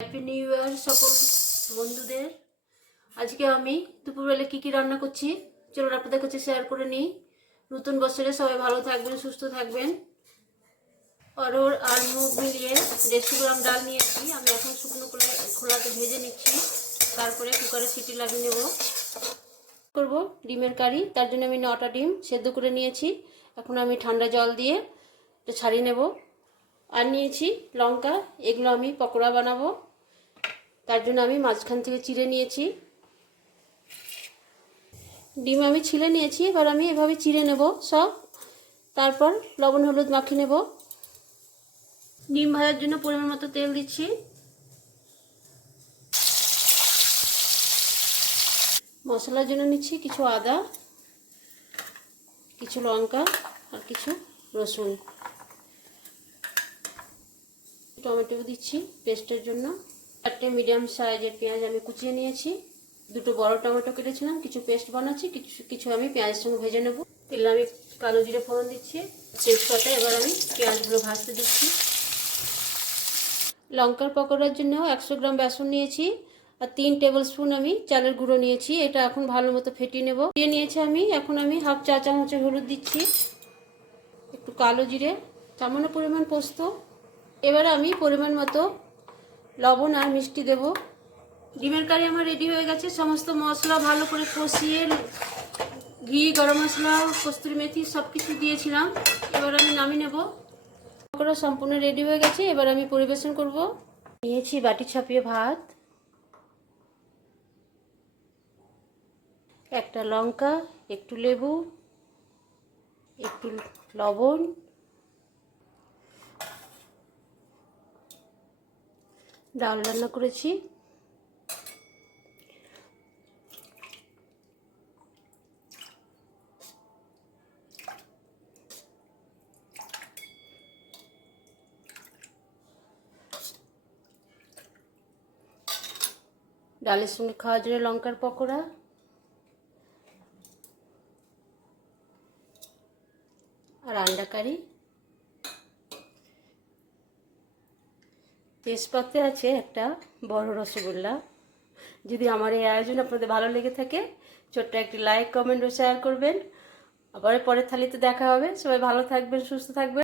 Happy new year সকল বন্ধুদের। আজকে আমি দুপুরবেলা কি রান্না করছি চলুন আপনাদের কাছে শেয়ার করে নিই। নতুন বছরে সবাই ভালো থাকবেন, সুস্থ থাকবেন। অরহর আর মুগ মিলিয়ে 150 গ্রাম ডাল নিয়েছি। আমি এখন শুকনো করে খোলাতে ভেজে নিচ্ছি, তারপরে কুকারে সিটি লাগিয়ে নেব। করব ডিমের কারি, তার জন্য আমি 9টা ডিম সেদ্ধ করে নিয়েছি। এখন আমি ঠান্ডা জল দিয়ে এটা ছাড়িয়ে নেব। আর নিয়েছি লঙ্কা, এগুলো আমি পকোড়া বানাবো, তার জন্য আমি মাঝখান থেকে চিড়ে নিয়েছি। ডিম আমি ছিলে নিয়েছি, এবার আমি এভাবে চিড়ে নেব সব, তারপর লবণ হলুদ মাখিয়ে নেব। ডিম ভাজার জন্য পরিমাণ মতো তেল দিচ্ছি। মশলার জন্য নিচ্ছি কিছু আদা, কিছু লঙ্কা আর কিছু রসুন। টমেটো দিচ্ছি পেস্টের জন্য। 4টে মিডিয়াম সাইজের পেঁয়াজ আমি কুচিয়ে নিয়েছি। 2টো বড় টমেটো কেটেছিলাম, কিছু পেস্ট বানাচ্ছি, কিছু আমি পেঁয়াজের সঙ্গে ভেজে নেব। তেলে আমি কালো জিরে ফোড়ন দিচ্ছি, তেজপাতা। এবার আমি পেঁয়াজগুলো ভাজতে দিচ্ছি। লঙ্কার পকোড়ার জন্য 100 গ্রাম বেসন নিয়েছি আর 3 টেবিল স্পুন আমি চালের গুঁড়ো নিয়েছি। এটা এখন ভালো মতো ফেটিয়ে নেব। দিয়ে নিয়েছি আমি। এখন আমি হাফ চা চামচের হলুদ দিচ্ছি, একটু কালো জিরে, সামান্য পরিমাণ পোস্ত। এবার আমি পরিমাণ মতো লবণ আর মিষ্টি দেব। ডিমের কারি আমার রেডি হয়ে গেছে। সমস্ত মশলা ভালো করে কষিয়ে ঘি, গরম মশলা, কস্তুরি মেথি সব কিছু দিয়েছিলাম। এবার আমি নামিয়ে নেব। পকোড়া সম্পূর্ণ রেডি হয়ে গেছে, এবার আমি পরিবেশন করব। নিয়েছি বাটি ছাপিয়ে ভাত, একটা লঙ্কা, একটু লেবু, একটু লবণ, ডাল রান্না করেছি, ডালের সঙ্গে খাওয়ার জন্য লঙ্কার পকোড়া আর আন্ডা কারি। তেজপাতে আছে একটা বড় রসগোল্লা। যদি আমার এই আয়োজন আপনাদের ভালো লেগে থাকে, ছোট্ট একটি লাইক, কমেন্ট ও শেয়ার করবেন। আবার পরের থালিতে দেখা হবে। সবাই ভালো থাকবেন, সুস্থ থাকবেন।